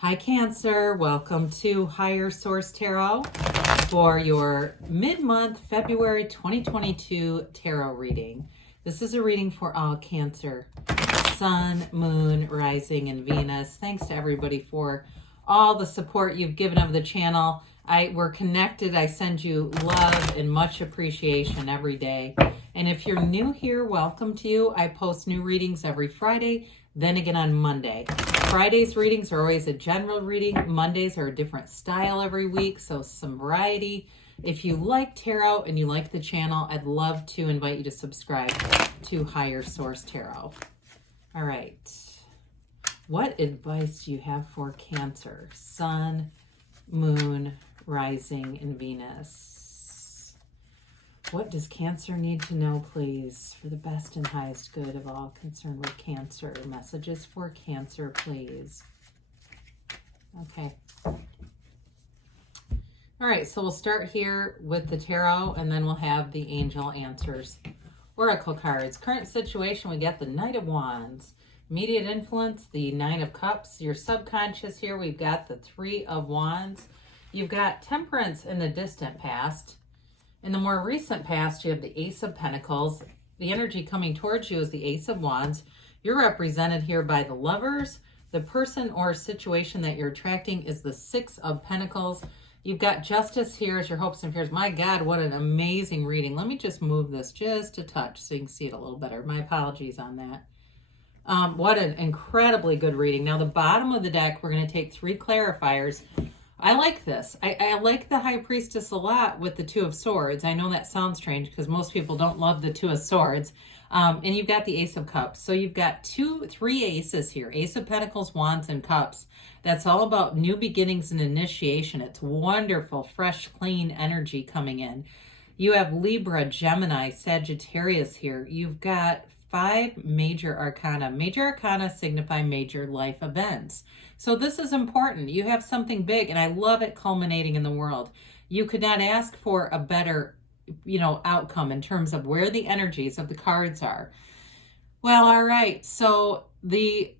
Hi Cancer, welcome to Higher Source Tarot for your mid-month February 2022 tarot reading. This is a reading for all Cancer, Sun, Moon, Rising, and Venus. Thanks to everybody for all the support you've given of the channel. We're connected. I send you love and much appreciation every day. And if you're new here, welcome to you. I post new readings every Friday, then again on Monday. Friday's readings are always a general reading. Mondays are a different style every week, so some variety. If you like tarot and you like the channel, I'd love to invite you to subscribe to Higher Source Tarot. All right. What advice do you have for Cancer, Sun, Moon, Rising, and Venus? What does Cancer need to know, please, for the best and highest good of all concerned with Cancer? Messages for Cancer, please. Okay. All right, so we'll start here with the tarot, and then we'll have the angel answers. Oracle cards. Current situation, we got the Knight of Wands. Immediate influence, the Nine of Cups. Your subconscious here, we've got the Three of Wands. You've got Temperance in the distant past. In the more recent past, you have the Ace of Pentacles. The energy coming towards you is the Ace of Wands. You're represented here by the Lovers. The person or situation that you're attracting is the Six of Pentacles. You've got Justice here as your hopes and fears. My God, what an amazing reading. Let me just move this just a touch so you can see it a little better. My apologies on that. What an incredibly good reading. Now, the bottom of the deck, we're going to take three clarifiers. I like this. I like the High Priestess a lot with the Two of Swords. I know that sounds strange because most people don't love the Two of Swords. And you've got the Ace of Cups. So you've got three aces here. Ace of Pentacles, Wands, and Cups. That's all about new beginnings and initiation. It's wonderful, fresh, clean energy coming in. You have Libra, Gemini, Sagittarius here. You've got 5 major arcana. Major arcana signify major life events. So this is important. You have something big, and I love it culminating in the world. You could not ask for a better, outcome in terms of where the energies of the cards are. Well, all right. So the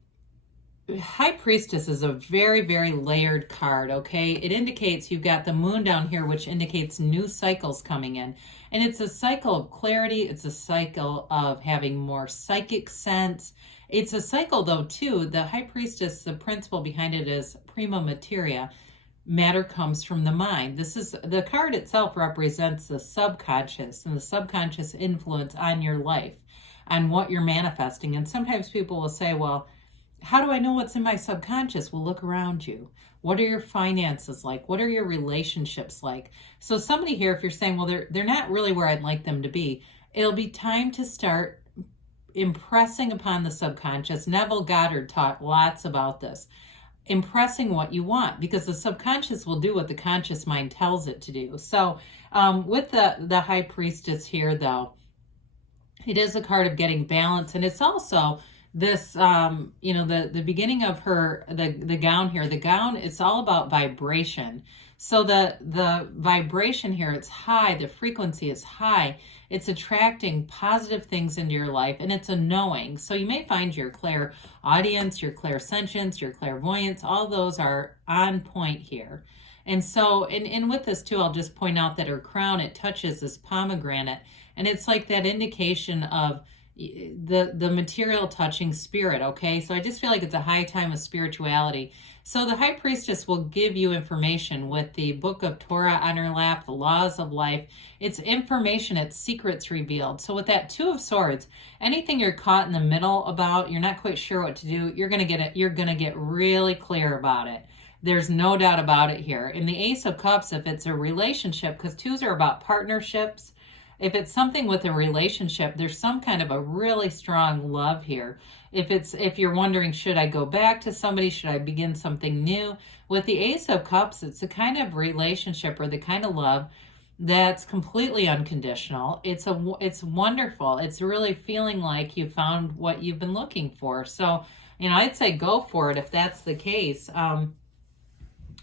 High Priestess is a very, very layered card, okay? It indicates you've got the moon down here, which indicates new cycles coming in. And it's a cycle of clarity. It's a cycle of having more psychic sense. It's a cycle, though, too. The High Priestess, the principle behind it is prima materia. Matter comes from the mind. The card itself represents the subconscious and the subconscious influence on your life, on what you're manifesting. And sometimes people will say, well, how do I know what's in my subconscious? Well, look around you. What are your finances like? What are your relationships like? So somebody here, if you're saying, well, they're not really where I'd like them to be, it'll be time to start impressing upon the subconscious. Neville Goddard taught lots about this. Impressing what you want, because the subconscious will do what the conscious mind tells it to do. So with the High Priestess here, though, it is a card of getting balance, and it's also this, the beginning of the gown here. The gown, it's all about vibration. So the vibration here, it's high. The frequency is high. It's attracting positive things into your life, and it's a knowing. So you may find your clairaudience, your clairsentience, your clairvoyance, all those are on point here. And so, and with this too, I'll just point out that her crown, it touches this pomegranate, and it's like that indication of the material touching spirit, okay? So I just feel like it's a high time of spirituality. So the High Priestess will give you information with the Book of Torah on her lap, the laws of life. It's information, it's secrets revealed. So with that Two of Swords, anything you're caught in the middle about, you're not quite sure what to do, you're gonna get really clear about it. There's no doubt about it here. In the Ace of Cups, if it's a relationship, because twos are about partnerships, if it's something with a relationship, there's some kind of a really strong love here. If you're wondering, should I go back to somebody? Should I begin something new? With the Ace of Cups, it's the kind of relationship or the kind of love that's completely unconditional. It's wonderful. It's really feeling like you found what you've been looking for. So, I'd say go for it if that's the case.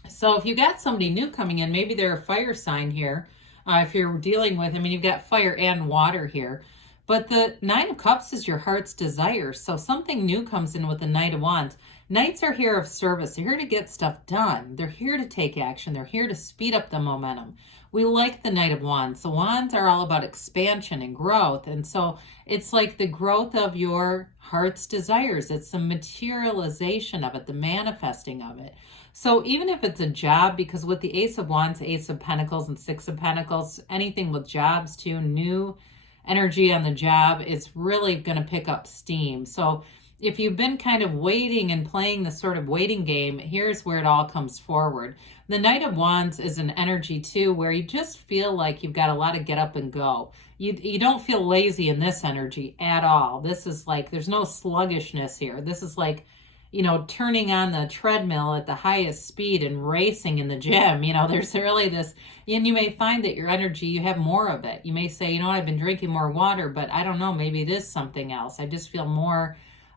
So if you got somebody new coming in, maybe they're a fire sign here. If you're dealing with, you've got fire and water here. But the Nine of Cups is your heart's desire. So something new comes in with the Knight of Wands. Knights are here of service. They're here to get stuff done. They're here to take action. They're here to speed up the momentum. We like the Knight of Wands. The Wands are all about expansion and growth. And so it's like the growth of your heart's desires. It's the materialization of it, the manifesting of it. So even if it's a job, because with the Ace of Wands, Ace of Pentacles, and Six of Pentacles, anything with jobs too, new energy on the job is really going to pick up steam. So if you've been kind of waiting and playing the sort of waiting game, here's where it all comes forward. The Knight of Wands is an energy too where you just feel like you've got a lot of get up and go. You don't feel lazy in this energy at all. This is like, there's no sluggishness here. This is like, you know, turning on the treadmill at the highest speed and racing in the gym. You know, there's really this, and you may find that your energy, you have more of it. You may say, you know, I've been drinking more water, but I don't know, maybe it is something else. I just feel more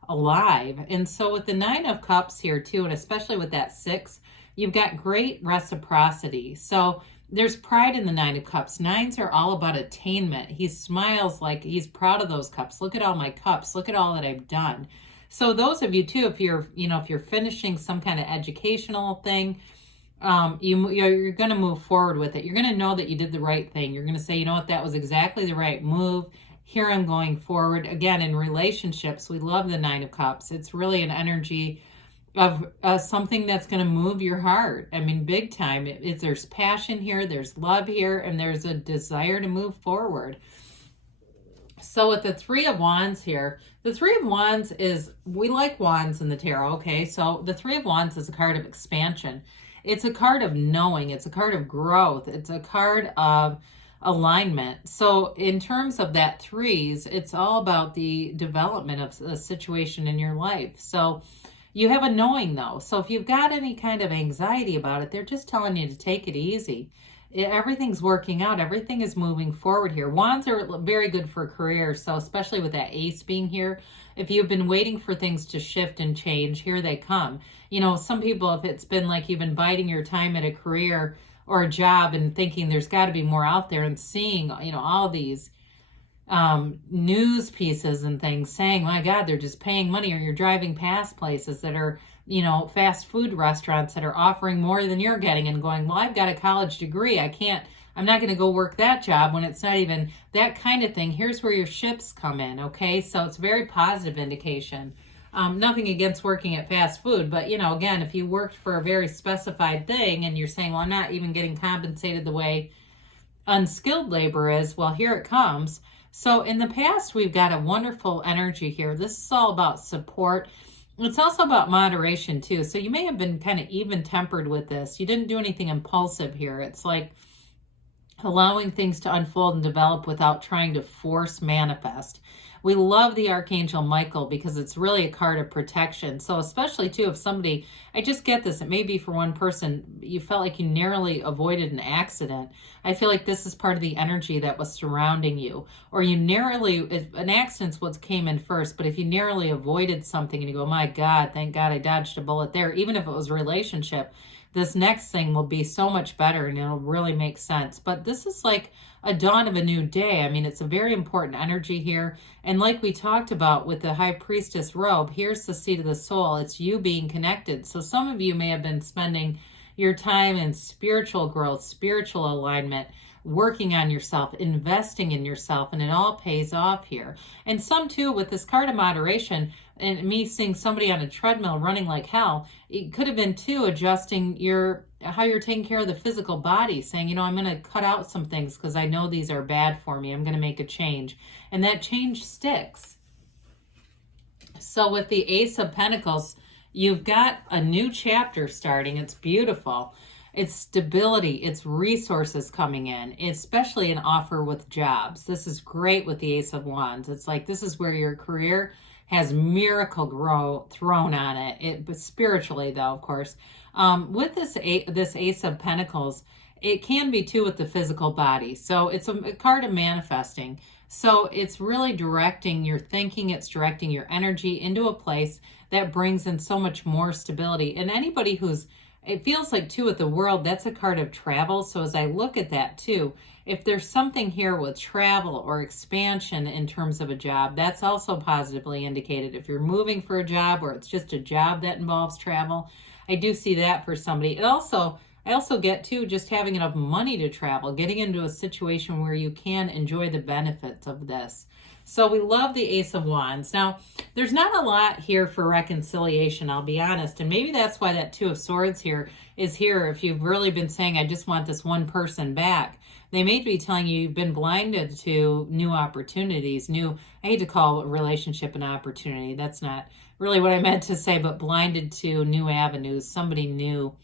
alive. And so with the Nine of Cups here too, and especially with that 6, you've got great reciprocity. So there's pride in the Nine of Cups. Nines are all about attainment. He smiles like he's proud of those cups. Look at all my cups. Look at all that I've done. So those of you too, if you're, you know, if you're finishing some kind of educational thing, you're going to move forward with it. You're going to know that you did the right thing. You're going to say, you know what, that was exactly the right move. Here I'm going forward. Again, in relationships, we love the Nine of Cups. It's really an energy of something that's going to move your heart. I mean, big time. There's passion here, there's love here, and there's a desire to move forward. So with the Three of Wands here, the Three of Wands is, we like wands in the tarot, okay? So the Three of Wands is a card of expansion. It's a card of knowing. It's a card of growth. It's a card of alignment. So in terms of that threes, it's all about the development of a situation in your life. So you have a knowing though. So if you've got any kind of anxiety about it, they're just telling you to take it easy. Everything's working out. Everything is moving forward here. Wands are very good for career. So especially with that ace being here, if you've been waiting for things to shift and change, here they come. You know, some people, if it's been like you've been biding your time at a career or a job and thinking there's got to be more out there, and seeing, you know, all these news pieces and things saying, my God, they're just paying money, or you're driving past places that are, you know, fast food restaurants that are offering more than you're getting, and going, well, I've got a college degree. I'm not going to go work that job when it's not even that kind of thing. Here's where your shifts come in. Okay. So it's a very positive indication. Nothing against working at fast food, but, you know, again, if you worked for a very specified thing and you're saying, well, I'm not even getting compensated the way unskilled labor is, well, here it comes. So in the past, we've got a wonderful energy here. This is all about support. It's also about moderation too. So you may have been kind of even tempered with this. You didn't do anything impulsive here. It's like allowing things to unfold and develop without trying to force manifest. We love the Archangel Michael because it's really a card of protection. So especially too, if somebody, I just get this, it may be for one person, you felt like you narrowly avoided an accident. I feel like this is part of the energy that was surrounding you. Or you narrowly, an accident's what came in first, but if you narrowly avoided something and you go, my God, thank God I dodged a bullet there, even if it was a relationship, this next thing will be so much better and it'll really make sense. But this is like a dawn of a new day. I mean, it's a very important energy here. And like we talked about with the High Priestess robe, here's the seat of the soul. It's you being connected. So some of you may have been spending your time in spiritual growth, spiritual alignment, working on yourself, investing in yourself, and it all pays off here. And some too, with this card of moderation, and me seeing somebody on a treadmill running like hell, it could have been too adjusting how you're taking care of the physical body, saying, you know, I'm going to cut out some things because I know these are bad for me. I'm going to make a change. And that change sticks. So with the Ace of Pentacles, you've got a new chapter starting. It's beautiful. It's stability. It's resources coming in, especially an offer with jobs. This is great with the Ace of Wands. It's like this is where your career has miracle growth thrown on it. But spiritually, though, of course. With this Ace of Pentacles, it can be too with the physical body. So it's a card of manifesting. So it's really directing your thinking. It's directing your energy into a place that brings in so much more stability. And anybody it feels like too with the world, that's a card of travel. So as I look at that too, if there's something here with travel or expansion in terms of a job, that's also positively indicated. If you're moving for a job or it's just a job that involves travel, I do see that for somebody. I also get too, just having enough money to travel, getting into a situation where you can enjoy the benefits of this. So we love the Ace of Wands. Now, there's not a lot here for reconciliation, I'll be honest. And maybe that's why that Two of Swords here is here. If you've really been saying, I just want this one person back, they may be telling you you've been blinded to new opportunities, I hate to call a relationship an opportunity. That's not really what I meant to say, but blinded to new avenues, somebody new.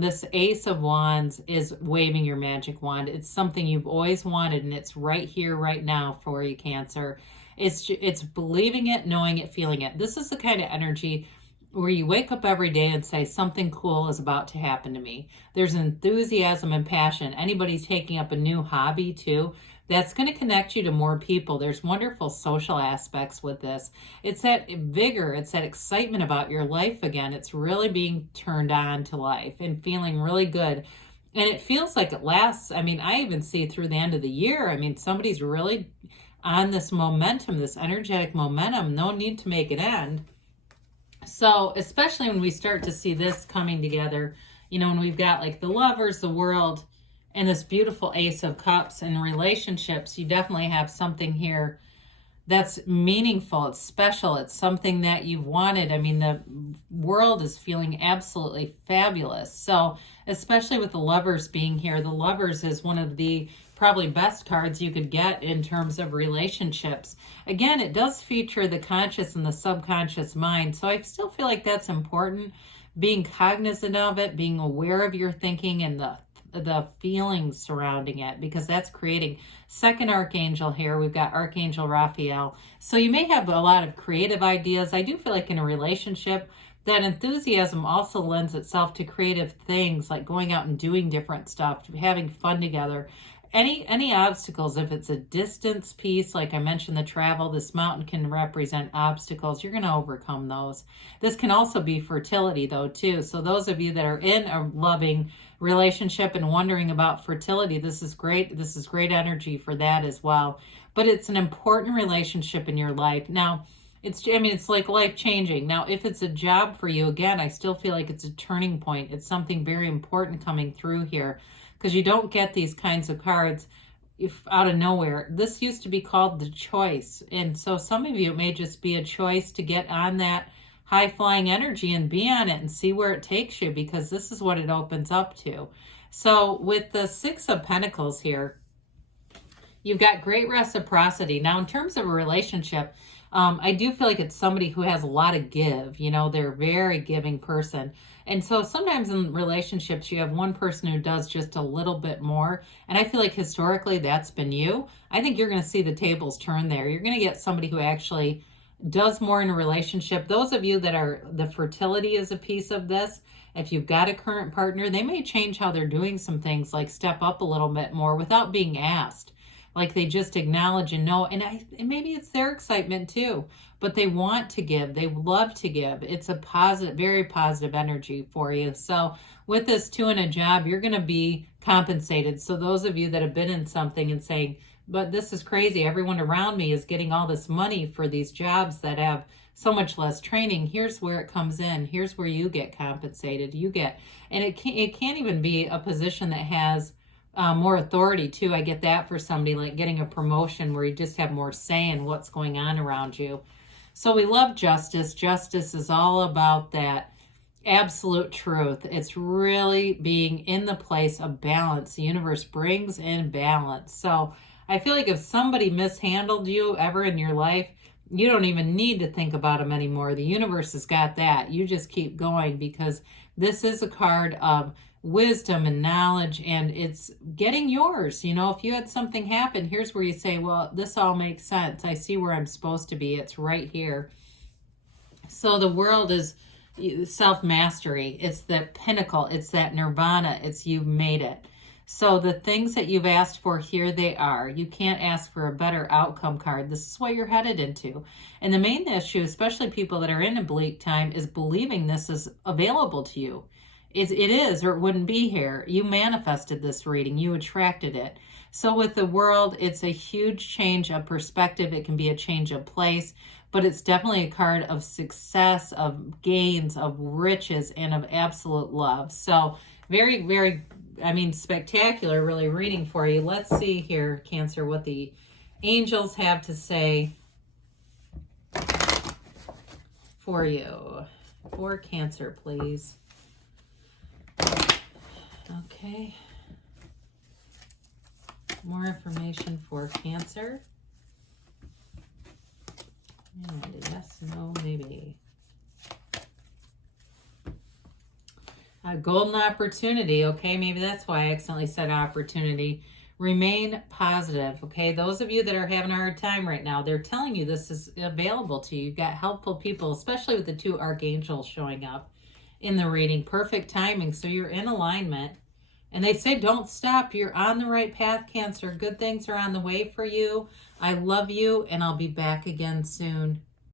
This Ace of Wands is waving your magic wand. It's something you've always wanted, and it's right here, right now for you, Cancer. It's believing it, knowing it, feeling it. This is the kind of energy where you wake up every day and say, something cool is about to happen to me. There's enthusiasm and passion. Anybody's taking up a new hobby too, that's going to connect you to more people. There's wonderful social aspects with this. It's that vigor, it's that excitement about your life again. It's really being turned on to life and feeling really good. And it feels like it lasts. I mean, I even see through the end of the year. I mean, somebody's really on this momentum, this energetic momentum. No need to make it end. So especially when we start to see this coming together, you know, when we've got like the Lovers, the World, and this beautiful Ace of Cups and relationships, you definitely have something here that's meaningful. It's special. It's something that you've wanted. I mean, the world is feeling absolutely fabulous. So especially with the Lovers being here, the Lovers is one of the probably best cards you could get in terms of relationships. Again, it does feature the conscious and the subconscious mind. So I still feel like that's important. Being cognizant of it, being aware of your thinking and the feelings surrounding it, because that's creating. Second archangel here, we've got Archangel Raphael. So you may have a lot of creative ideas. I do feel like in a relationship, that enthusiasm also lends itself to creative things, like going out and doing different stuff, having fun together. Any obstacles, if it's a distance piece, like I mentioned, the travel, this mountain can represent obstacles. You're going to overcome those. This can also be fertility, though, too. So those of you that are in a loving relationship and wondering about fertility, this is great. This is great energy for that as well. But it's an important relationship in your life. Now, it's like life-changing. Now, if it's a job for you, again, I still feel like it's a turning point. It's something very important coming through here, because you don't get these kinds of cards out of nowhere. This used to be called the choice. And so some of you, it may just be a choice to get on that high-flying energy and be on it and see where it takes you, because this is what it opens up to. So with the Six of Pentacles here, you've got great reciprocity. Now, in terms of a relationship, I do feel like it's somebody who has a lot of give. You know, they're a very giving person. And so sometimes in relationships, you have one person who does just a little bit more. And I feel like historically that's been you. I think you're going to see the tables turn there. You're going to get somebody who actually does more in a relationship. Those of you that are, the fertility is a piece of this. If you've got a current partner, they may change how they're doing some things, like step up a little bit more without being asked. Like they just acknowledge and know, and maybe it's their excitement too, but they want to give, they love to give. It's a positive, very positive energy for you. So with this two in a job, you're going to be compensated. So those of you that have been in something and saying, but this is crazy, everyone around me is getting all this money for these jobs that have so much less training, here's where it comes in. Here's where you get compensated. You get, and it can't even be a position that has more authority too. I get that for somebody, like getting a promotion where you just have more say in what's going on around you. So we love justice. Justice is all about that absolute truth. It's really being in the place of balance. The universe brings in balance. So I feel like if somebody mishandled you ever in your life, you don't even need to think about them anymore. The universe has got that. You just keep going, because this is a card of wisdom and knowledge, and it's getting yours. You know, if you had something happen, here's where you say, well, this all makes sense. I see where I'm supposed to be. It's right here. So the world is self-mastery. It's the pinnacle. It's that nirvana. It's you've made it. So the things that you've asked for, here they are. You can't ask for a better outcome card. This is what you're headed into. And the main issue, especially people that are in a bleak time, is believing this is available to you. It is, or it wouldn't be here. You manifested this reading. You attracted it. So with the world, it's a huge change of perspective. It can be a change of place, but it's definitely a card of success, of gains, of riches, and of absolute love. So very, very, I mean, spectacular, really reading for you. Let's see here, Cancer, what the angels have to say for you. For Cancer, please. Okay. More information for Cancer. And yes, no, maybe. A golden opportunity, okay? Maybe that's why I accidentally said opportunity. Remain positive, okay? Those of you that are having a hard time right now, they're telling you this is available to you. You've got helpful people, especially with the 2 archangels showing up in the reading. Perfect timing, so you're in alignment. And they say don't stop. You're on the right path, Cancer. Good things are on the way for you. I love you, and I'll be back again soon.